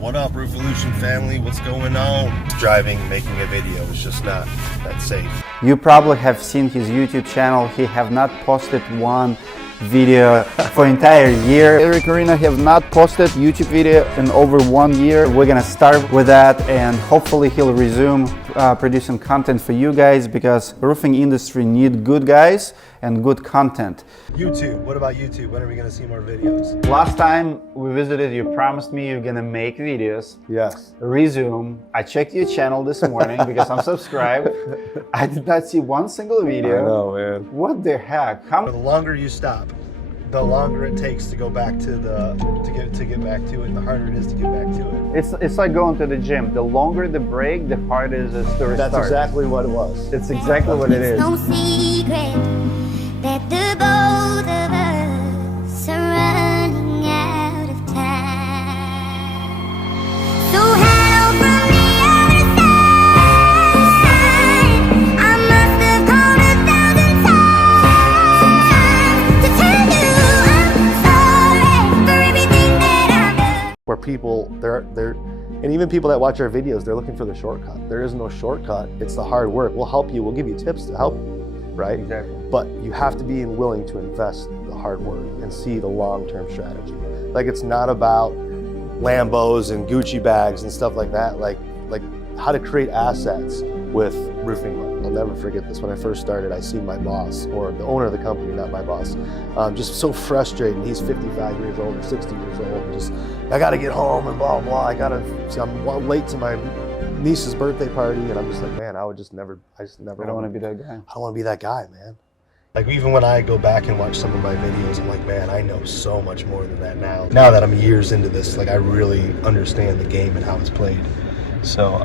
What up, Roovolution family? What's going on? Driving, making a video is just not that safe. You probably have seen his YouTube channel. He have not posted one video for entire year. Eric Reno have not posted YouTube video in over 1 year. We're gonna start with that, and hopefully he'll resume producing content for you guys, because roofing industry need good guys and good content. YouTube, what about YouTube? When are we gonna see more videos? Last time we visited, you promised me you're gonna make videos. Yes. Resume. I checked your channel this morning because I'm subscribed. I did not see one single video. I know, man. What the heck? The longer you stop, the longer it takes to go back to get back to it, the harder it is to get back to it. It's like going to the gym. The longer the break, the harder it is to restart. That's exactly what it was. It's exactly what it is. No secret that the both of us are running out of time. So hello from the other side. I must have called 1,000 times to tell you I'm sorry for everything that I've done. Where people, and even people that watch our videos, they're looking for the shortcut. There is no shortcut. It's the hard work. We'll help you. We'll give you tips to help you, right? Exactly. But you have to be willing to invest the hard work and see the long-term strategy. Like, it's not about Lambos and Gucci bags and stuff like that. Like how to create assets with roofing money. I'll never forget this. When I first started, I seen my boss, or the owner of the company, not my boss, just so frustrated. He's 55 years old or 60 years old. And just, I gotta get home and blah, blah. I'm late to my niece's birthday party, and I'm just like, man, I just never I don't want to be that guy. I don't want to be that guy, man. Like, even when I go back and watch some of my videos, I'm like, man, I know so much more than that now. Now that I'm years into this, like, I really understand the game and how it's played. So I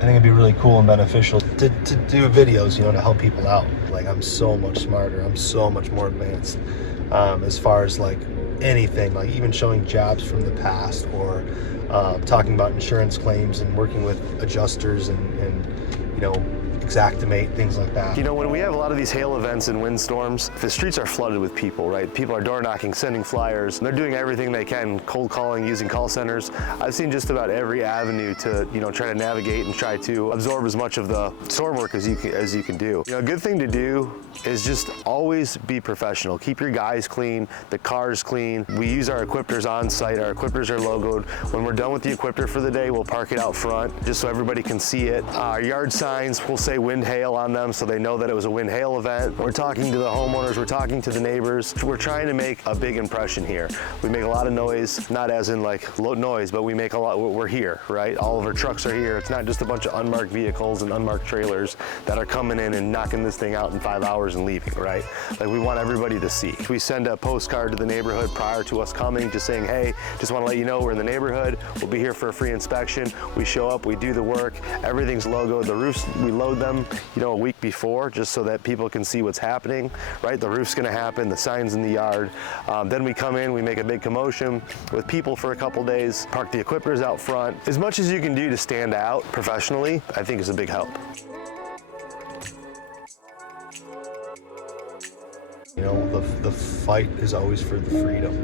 think it'd be really cool and beneficial to do videos, you know, to help people out. Like, I'm so much smarter. I'm so much more advanced as far as, like, anything, like even showing jobs from the past, or talking about insurance claims and working with adjusters and you know, Xactimate, things like that. You know, when we have a lot of these hail events and windstorms, the streets are flooded with people, right? People are door knocking, sending flyers. They're doing everything they can, cold calling, using call centers. I've seen just about every avenue to, you know, try to navigate and try to absorb as much of the storm work as you can do. You know, a good thing to do is just always be professional. Keep your guys clean, the cars clean. We use our equipters on site. Our equipters are logoed. When we're done with the equipter for the day, we'll park it out front just so everybody can see it. Our yard signs will say wind hail on them so they know that it was a wind hail event. We're talking to the homeowners, we're talking to the neighbors. We're trying to make a big impression here. We make a lot of noise, not as in like low noise, but we make a lot, we're here, right? All of our trucks are here. It's not just a bunch of unmarked vehicles and unmarked trailers that are coming in and knocking this thing out in 5 hours and leaving, right? Like, we want everybody to see. We send a postcard to the neighborhood prior to us coming, just saying, hey, just want to let you know we're in the neighborhood. We'll be here for a free inspection. We show up, we do the work. Everything's logoed. The roofs, we load them, you know, a week before, just so that people can see what's happening, right? The roof's gonna happen, the sign's in the yard. Then we come in, we make a big commotion with people for a couple days, park the equipters out front. As much as you can do to stand out professionally, I think is a big help. You know, the fight is always for the freedom.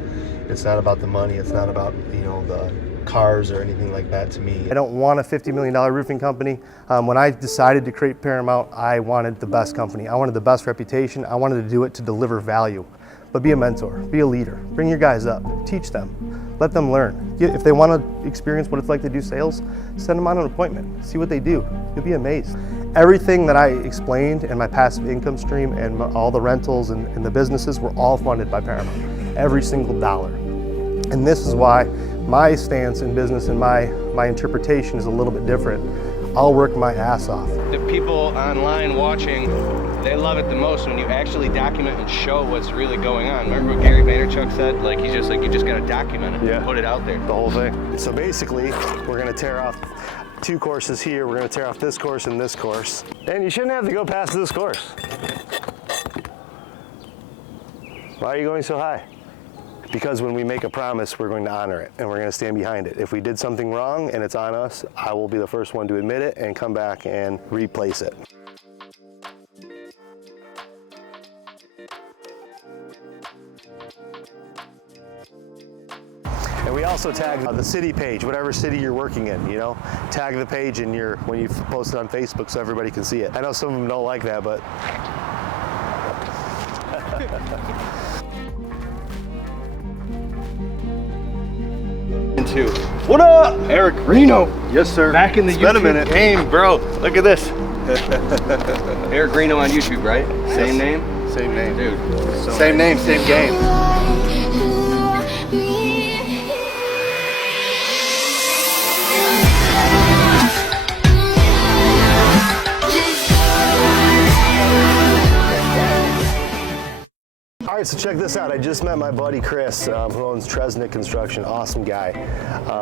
It's not about the money. It's not about, you know, the cars or anything like that to me. I don't want a $50 million roofing company. When I decided to create Paramount, I wanted the best company. I wanted the best reputation. I wanted to do it to deliver value. But be a mentor, be a leader. Bring your guys up, teach them, let them learn. If they want to experience what it's like to do sales, send them on an appointment, see what they do. You'll be amazed. Everything that I explained in my passive income stream and all the rentals and the businesses were all funded by Paramount, every single dollar. And this is why my stance in business and my interpretation is a little bit different. I'll work my ass off. The people online watching, they love it the most when you actually document and show what's really going on. Remember what Gary Vaynerchuk said? Like, he's just like, you just gotta document it, put it out there. The whole thing. So basically, we're gonna tear off 2 courses here. We're gonna tear off this course and this course. And you shouldn't have to go past this course. Why are you going so high? Because when we make a promise, we're going to honor it and we're going to stand behind it. If we did something wrong and it's on us, I will be the first one to admit it and come back and replace it. And we also tag the city page, whatever city you're working in, you know? Tag the page in when you post it on Facebook so everybody can see it. I know some of them don't like that, but... What up? Eric Reno. Yes, sir. Back in the YouTube game, bro. Look at this. Eric Reno on YouTube, right? Same name? Same name. Dude. So Same name, same game. All right, so check this out. I just met my buddy Chris, who owns Tresnick Construction. Awesome guy,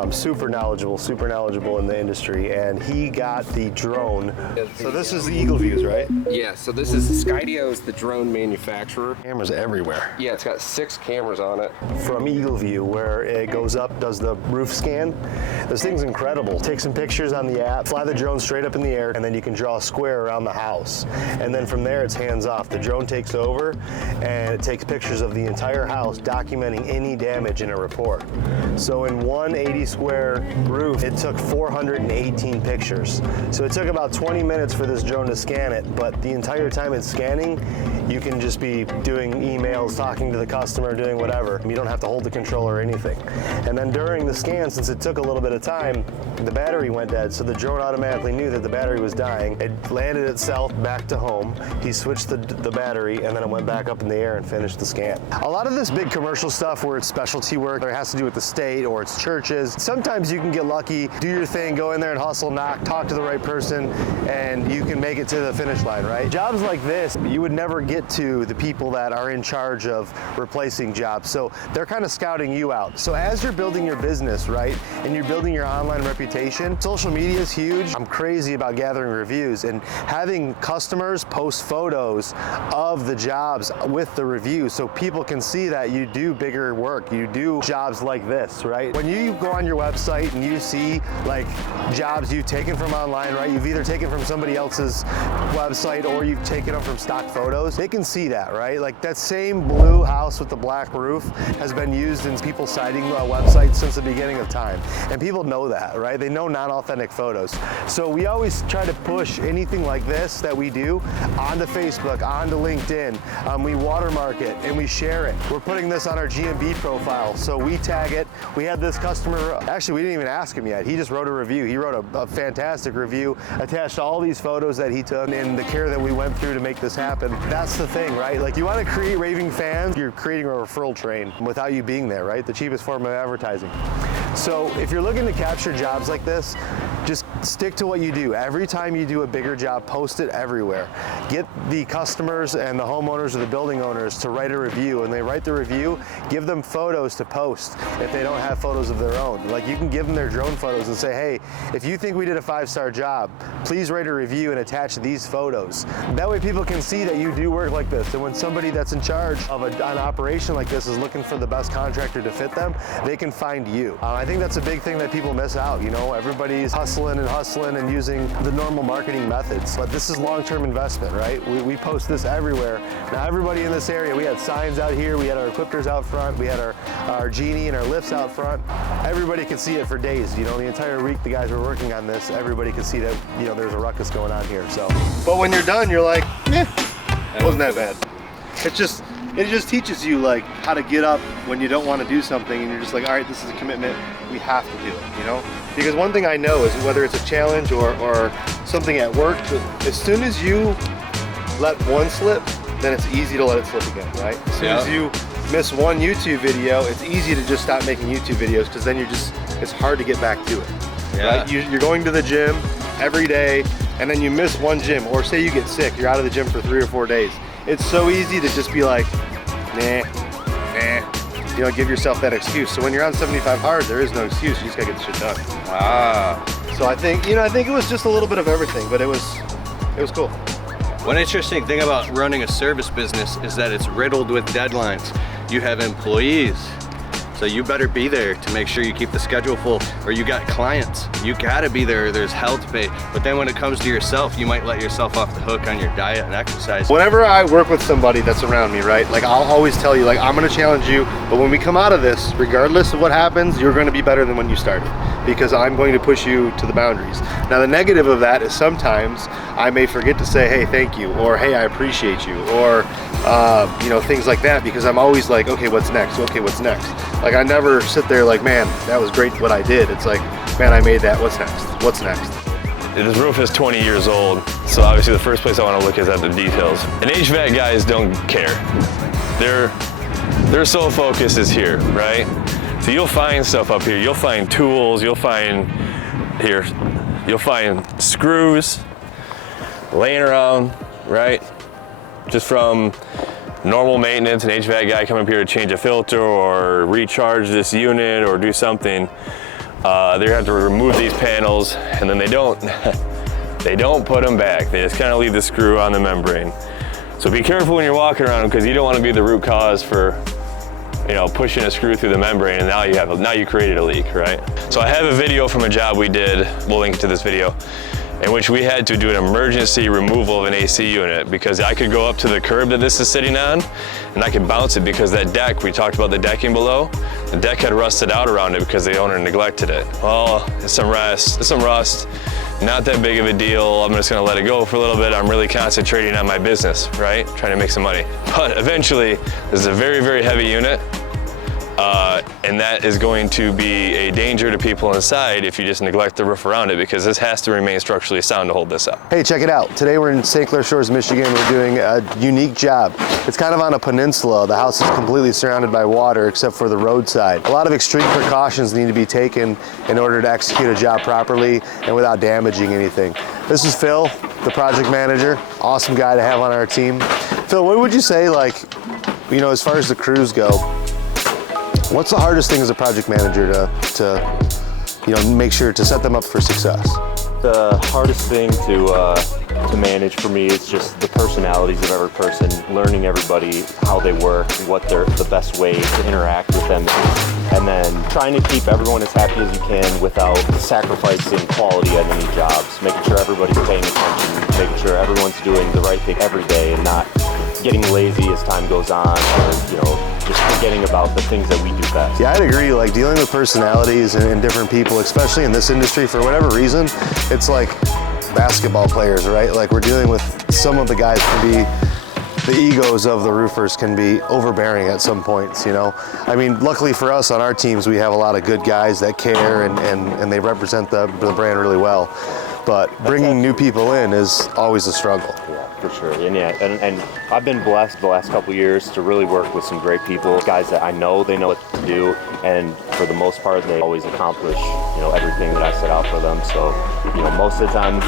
super knowledgeable in the industry, and he got the drone. So this is the Eagle Views, right? Yeah, so this is Skydio is the drone manufacturer. Cameras everywhere. Yeah, it's got 6 cameras on it. From Eagle View, where it goes up, does the roof scan. This thing's incredible. Take some pictures on the app, fly the drone straight up in the air, and then you can draw a square around the house. And then from there, it's hands off. The drone takes over, and it takes pictures of the entire house, documenting any damage in a report. So in one 80 square roof, it took 418 pictures. So it took about 20 minutes for this drone to scan it, but the entire time it's scanning, you can just be doing emails, talking to the customer, doing whatever. You don't have to hold the controller or anything. And then during the scan, since it took a little bit of time, the battery went dead, so the drone automatically knew that the battery was dying. It landed itself back to home. He switched the battery, and then it went back up in the air and finished the scan. A lot of this big commercial stuff where it's specialty work, or it has to do with the state or it's churches, sometimes you can get lucky, do your thing, go in there and hustle, knock, talk to the right person, and you can make it to the finish line, right? Jobs like this, you would never get to the people that are in charge of replacing jobs. So they're kind of scouting you out. So as you're building your business, right, and you're building your online reputation, social media is huge. I'm crazy about gathering reviews and having customers post photos of the jobs with the reviews so people can see that you do bigger work, you do jobs like this, right? When you go on your website and you see like jobs you've taken from online, right? You've either taken from somebody else's website or you've taken them from stock photos. They can see that, right? Like that same blue house with the black roof has been used in people's sighting websites since the beginning of time. And people know that, right? They know non-authentic photos. So we always try to push anything like this that we do onto Facebook, onto LinkedIn. We watermark it and we share it. We're putting this on our GMB profile. So we tag it. We had this customer, actually we didn't even ask him yet. He just wrote a review. He wrote a fantastic review attached to all these photos that he took and the care that we went through to make this happen. That's the thing, right? Like you want to create raving fans, you're creating a referral train without you being there, right? The cheapest form of advertising. So if you're looking to capture jobs like this, just stick to what you do. Every time you do a bigger job, post it everywhere. Get the customers and the homeowners or the building owners to write a review. And they write the review, give them photos to post if they don't have photos of their own. Like you can give them their drone photos and say, hey, if you think we did a 5-star job, please write a review and attach these photos. That way people can see that you do work like this. And when somebody that's in charge of an operation like this is looking for the best contractor to fit them, they can find you. I think that's a big thing that people miss out. You know, everybody's hustling and using the normal marketing methods. But this is long-term investment, right? We post this everywhere. Now everybody in this area, we had signs out here, we had our equipters out front, we had our genie and our lifts out front. Everybody could see it for days. You know, the entire week the guys were working on this, everybody could see that, you know, there's a ruckus going on here, so. But when you're done, you're like, it wasn't that bad. It just teaches you like how to get up when you don't want to do something and you're just like, all right, this is a commitment, we have to do it, you know? Because one thing I know is whether it's a challenge or something at work, as soon as you let one slip, then it's easy to let it slip again, right? As soon as you miss one YouTube video, it's easy to just stop making YouTube videos because then it's hard to get back to it. Yeah. Right? You're going to the gym every day and then you miss one gym, or say you get sick, you're out of the gym for 3 or 4 days. It's so easy to just be like, nah, you know, give yourself that excuse. So when you're on 75 hard, there is no excuse. You just gotta get the shit done. So I think it was just a little bit of everything, but it was cool. One interesting thing about running a service business is that it's riddled with deadlines. You have employees, So you better be there to make sure you keep the schedule full, or you got clients. You gotta be there, there's hell to pay. But then when it comes to yourself, you might let yourself off the hook on your diet and exercise. Whenever I work with somebody that's around me, right, like I'll always tell you, like, I'm gonna challenge you, but when we come out of this, regardless of what happens, you're gonna be better than when you started, because I'm going to push you to the boundaries. Now the negative of that is sometimes I may forget to say, hey, thank you, or hey, I appreciate you, or you know, things like that, because I'm always like, okay, what's next? Okay, what's next? Like, I never sit there like, man, that was great what I did. It's like, man, I made that, what's next? What's next? This roof is 20 years old, so obviously the first place I want to look is at the details. And HVAC guys don't care. Their sole focus is here, right? So you'll find stuff up here. You'll find tools, you'll find screws laying around, right? Just from normal maintenance, an HVAC guy coming up here to change a filter or recharge this unit or do something. They have to remove these panels, and then they don't put them back. They just kind of leave the screw on the membrane. So be careful when you're walking around, because you don't want to be the root cause for, you know, pushing a screw through the membrane, and now you created a leak, right? So I have a video from a job we did, we'll link to this video, in which we had to do an emergency removal of an AC unit, because I could go up to the curb that this is sitting on and I could bounce it, because that deck, we talked about the decking below, the deck had rusted out around it because the owner neglected it. Well, it's some rust, not that big of a deal. I'm just gonna let it go for a little bit. I'm really concentrating on my business, right? Trying to make some money. But eventually, this is a very, very heavy unit. And that is going to be a danger to people inside if you just neglect the roof around it, because this has to remain structurally sound to hold this up. Hey, check it out. Today we're in St. Clair Shores, Michigan. We're doing a unique job. It's kind of on a peninsula. The house is completely surrounded by water except for the roadside. A lot of extreme precautions need to be taken in order to execute a job properly and without damaging anything. This is Phil, the project manager. Awesome guy to have on our team. Phil, what would you say, like, you know, as far as the crews go, what's the hardest thing as a project manager to you know, make sure to set them up for success? The hardest thing to manage for me is just the personalities of every person, learning everybody, how they work, what the best way to interact with them is, and then trying to keep everyone as happy as you can without sacrificing quality at any jobs, making sure everybody's paying attention, making sure everyone's doing the right thing every day and not getting lazy as time goes on, or, you know, just forgetting about the things that we do best. Yeah, I'd agree. Like, dealing with personalities and different people, especially in this industry, for whatever reason, it's like basketball players, right? Like, we're dealing with some of the guys can be, the egos of the roofers can be overbearing at some points, you know? I mean, luckily for us on our teams, we have a lot of good guys that care and they represent the brand really well. But bringing new people in is always a struggle. Yeah, for sure. And yeah, and I've been blessed the last couple of years to really work with some great people, guys that I know they know what to do, and for the most part, they always accomplish, you know, everything that I set out for them. So, you know, most of the time,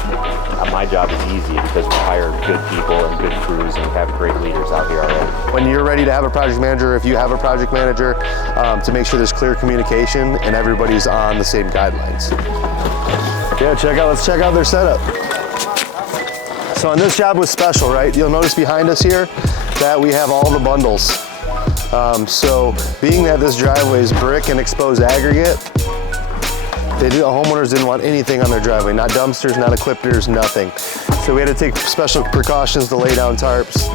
my job is easy because we hire good people and good crews, and we have great leaders out here already. When you're ready to have a project manager, if you have a project manager, to make sure there's clear communication and everybody's on the same guidelines. Yeah, let's check out their setup. So on this job was special, right? You'll notice behind us here that we have all the bundles. So being that this driveway is brick and exposed aggregate, the homeowners didn't want anything on their driveway, not dumpsters, not equipters, nothing. So we had to take special precautions to lay down tarps,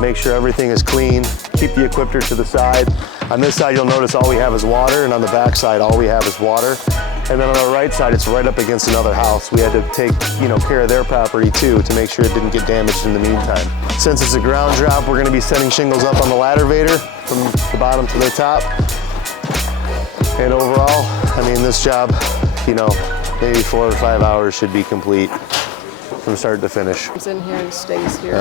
make sure everything is clean, keep the equipter to the side. On this side, you'll notice all we have is water, and on the back side, all we have is water. And then on the right side, it's right up against another house. We had to take, you know, care of their property too to make sure it didn't get damaged in the meantime. Since it's a ground drop, we're gonna be setting shingles up on the ladder vader from the bottom to the top. And overall, I mean, this job, you know, maybe 4 or 5 hours should be complete from start to finish. Comes in here and stays here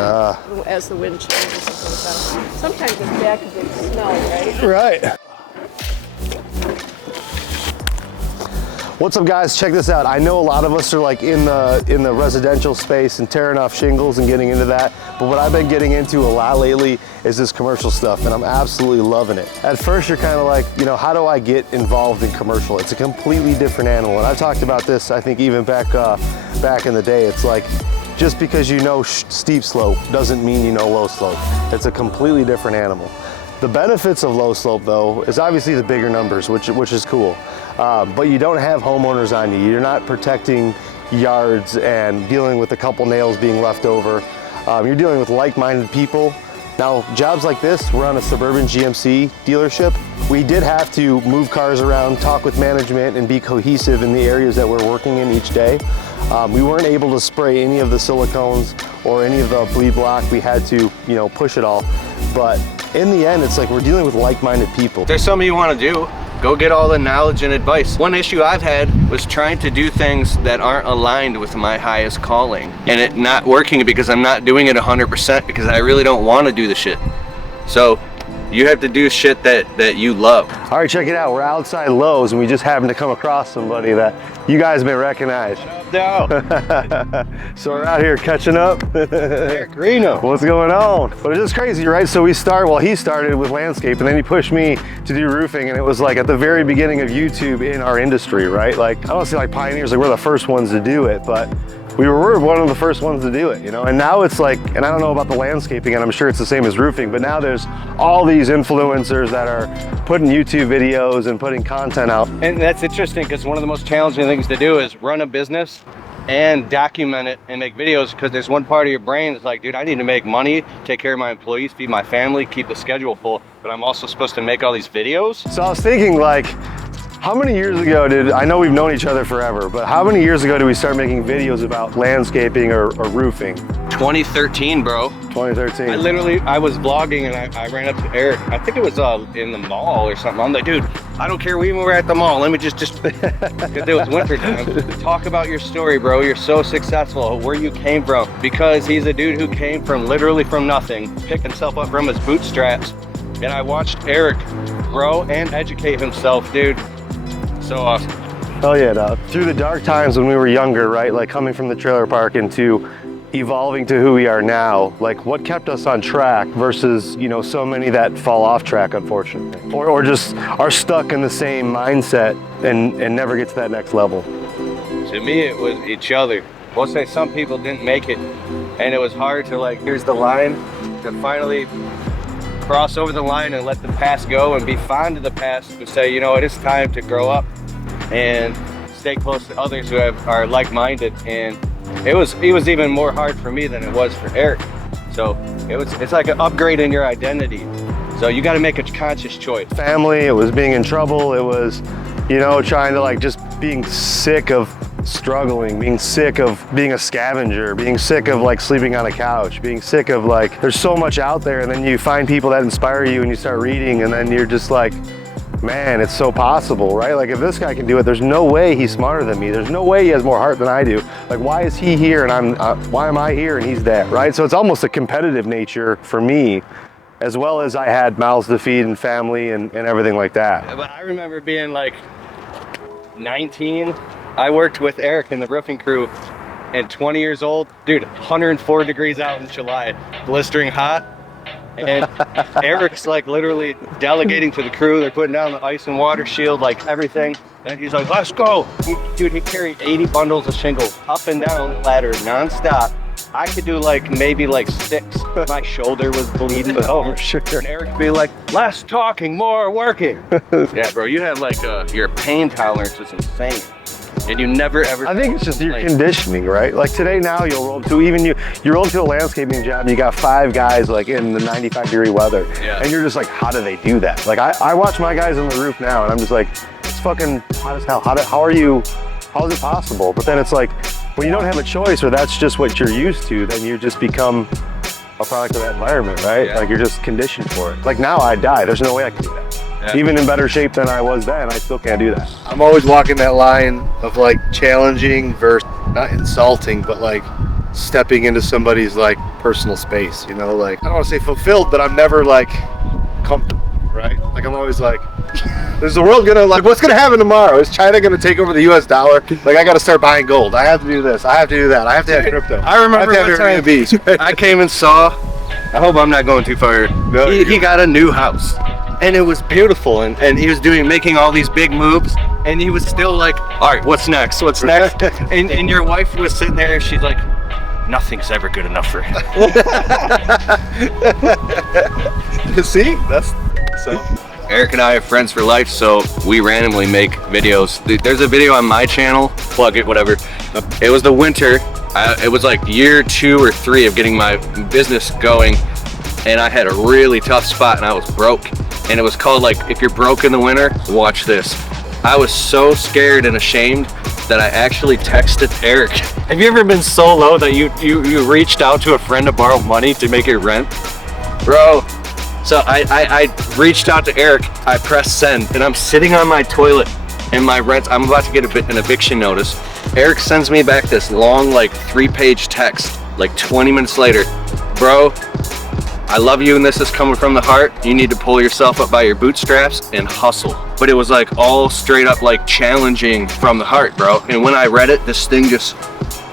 as the wind changes and goes out. Sometimes it's back a big snow, right? Right. What's up, guys? Check this out. I know a lot of us are like in the residential space and tearing off shingles and getting into that, but what I've been getting into a lot lately is this commercial stuff, and I'm absolutely loving it. At first, you're kind of like, you know, how do I get involved in commercial? It's a completely different animal, and I've talked about this, I think, even back in the day. It's like, just because you know steep slope doesn't mean you know low slope. It's a completely different animal. The benefits of low slope though is obviously the bigger numbers, which is cool. But you don't have homeowners on you. You're not protecting yards and dealing with a couple nails being left over. You're dealing with like-minded people. Now, jobs like this, we're on a suburban GMC dealership. We did have to move cars around, talk with management, and be cohesive in the areas that we're working in each day. We weren't able to spray any of the silicones or any of the bleed block. We had to, you know, push it all. But in the end, it's like we're dealing with like-minded people. There's something you want to do, go get all the knowledge and advice. One issue I've had was trying to do things that aren't aligned with my highest calling, and it not working because I'm not doing it 100% because I really don't want to do the shit. So you have to do shit that you love. All right, check it out. We're outside Lowe's and we just happened to come across somebody that you guys may recognize. No. So we're out here catching up. Reno. What's going on? But it's just crazy, right? So he started with landscape and then he pushed me to do roofing, and it was like at the very beginning of YouTube in our industry, right? Like, I don't say like pioneers, like we're the first ones to do it, but we were one of the first ones to do it, you know? And now it's like, and I don't know about the landscaping, and I'm sure it's the same as roofing, but now there's all these influencers that are putting YouTube videos and putting content out. And that's interesting because one of the most challenging things to do is run a business and document it and make videos, because there's one part of your brain that's like, dude, I need to make money, take care of my employees, feed my family, keep the schedule full, but I'm also supposed to make all these videos. So I was thinking, like, how many years ago I know we've known each other forever, but how many years ago did we start making videos about landscaping or roofing? 2013, bro. 2013. I was vlogging and I ran up to Eric. I think it was in the mall or something. I'm like, dude, I don't care. We were at the mall. Let me just because it was winter time. Talk about your story, bro. You're so successful. Where you came from. Because he's a dude who came from literally from nothing, picked himself up from his bootstraps. And I watched Eric grow and educate himself, dude. So awesome. Oh yeah, dog. Through the dark times when we were younger, right? Like coming from the trailer park into evolving to who we are now, like what kept us on track versus, you know, so many that fall off track, unfortunately, or just are stuck in the same mindset and never get to that next level. To me, it was each other. We'll say some people didn't make it, and it was hard to, like, here's the line, to finally cross over the line and let the past go and be fond of the past, and say, you know, it is time to grow up and stay close to others who are like-minded. And it was even more hard for me than it was for Eric. So it's like an upgrade in your identity. So you got to make a conscious choice. Family, it was being in trouble, it was, you know, trying to like just being sick of struggling, being sick of being a scavenger, being sick of like sleeping on a couch, being sick of like, there's so much out there, and then you find people that inspire you and you start reading, and then you're just like, man, it's so possible, right? Like if this guy can do it, there's no way he's smarter than me. There's no way he has more heart than I do. Like why is he here and why am I here and he's that, right? So it's almost a competitive nature for me, as well as I had mouths to feed and family and everything like that. But I remember being like 19, I worked with Eric in the roofing crew, and 20 years old, dude, 104 degrees out in July, blistering hot. And Eric's like literally delegating to the crew. They're putting down the ice and water shield, like everything. And he's like, let's go. Dude, he carried 80 bundles of shingles up and down the ladder nonstop. I could do like maybe like 6. My shoulder was bleeding. Oh, sure. And Eric be like, less talking, more working. Yeah, bro, you had like your pain tolerance was insane. And you never ever. I think it's just your conditioning, right? Like today now you'll roll to, even you roll to a landscaping job, you got 5 guys like in the 95-degree weather. Yeah. And you're just like, how do they do that? Like I watch my guys on the roof now and I'm just like, it's fucking hot as hell. How is it possible? But then it's like, when you don't have a choice or that's just what you're used to, then you just become a product of that environment, right? Yeah. Like you're just conditioned for it. Like now I'd die, there's no way I can do that. Yeah. Even in better shape than I was then, I still can't do that. I'm always walking that line of like challenging versus not insulting, but like stepping into somebody's like personal space, you know, like I don't want to say fulfilled, but I'm never like comfortable, right? Like I'm always like, is the world gonna, like, what's gonna happen tomorrow? Is China gonna take over the US dollar? Like I gotta start buying gold. I have to do this. I have to do that. I have to have crypto. I remember one time Airbnbs, right? I came and saw, I hope I'm not going too far. No, he got a new house. And it was beautiful, and he was making all these big moves, and he was still like, all right, what's next? What's next? And your wife was sitting there, and she's like, nothing's ever good enough for him. See, So Eric and I are friends for life, so we randomly make videos. There's a video on my channel, plug it, whatever. It was the winter. It was like year 2 or 3 of getting my business going, and I had a really tough spot and I was broke. And it was called like, if you're broke in the winter, watch this. I was so scared and ashamed that I actually texted Eric. Have you ever been so low that you reached out to a friend to borrow money to make your rent? Bro, so I reached out to Eric, I pressed send, and I'm sitting on my toilet and my rent, I'm about to get an eviction notice. Eric sends me back this long, like 3-page text, like 20 minutes later. Bro, I love you and this is coming from the heart. You need to pull yourself up by your bootstraps and hustle. But it was like all straight up like challenging from the heart, bro. And when I read it, this thing just,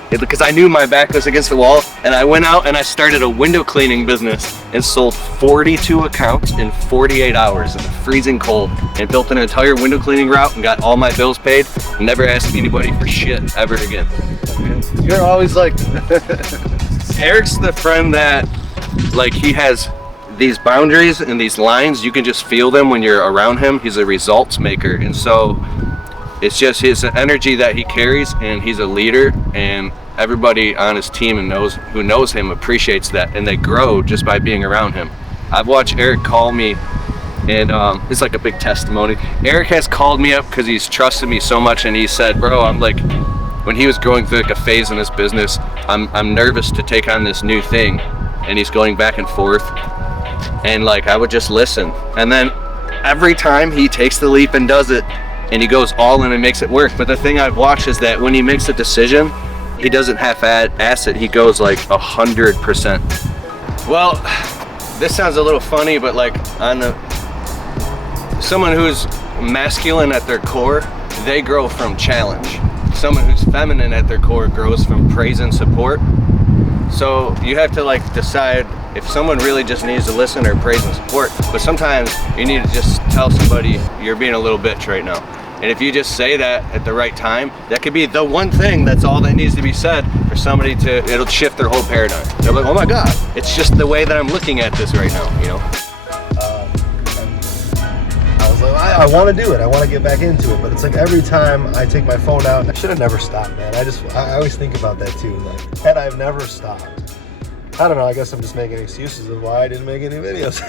because I knew my back was against the wall, and I went out and I started a window cleaning business and sold 42 accounts in 48 hours in the freezing cold, and built an entire window cleaning route and got all my bills paid and never asked anybody for shit ever again. You're always like, Eric's the friend that, like, he has these boundaries and these lines, you can just feel them when you're around him. He's a results maker, and so it's just his energy that he carries, and he's a leader, and everybody on his team and who knows him appreciates that, and they grow just by being around him. I've watched Eric call me, and it's like a big testimony. Eric has called me up because he's trusted me so much, and he said, bro, I'm like, when he was going through like a phase in his business, I'm nervous to take on this new thing, and he's going back and forth, and like I would just listen, and then every time he takes the leap and does it, and he goes all in and makes it work. But the thing I've watched is that when he makes a decision, he doesn't half-ass it, he goes like 100%. Well, this sounds a little funny, but like someone who's masculine at their core, they grow from challenge. Someone who's feminine at their core grows from praise and support. So you have to like decide if someone really just needs to listen or praise and support, but sometimes you need to just tell somebody you're being a little bitch right now. And if you just say that at the right time, that could be the one thing that's all that needs to be said for somebody to, it'll shift their whole paradigm. They're like, oh my God, it's just the way that I'm looking at this right now, you know? I was like, I want to do it. I want to get back into it. But it's like every time I take my phone out, I should have never stopped, man. I always think about that too. Like, had I never stopped, I don't know, I guess I'm just making excuses of why I didn't make any videos.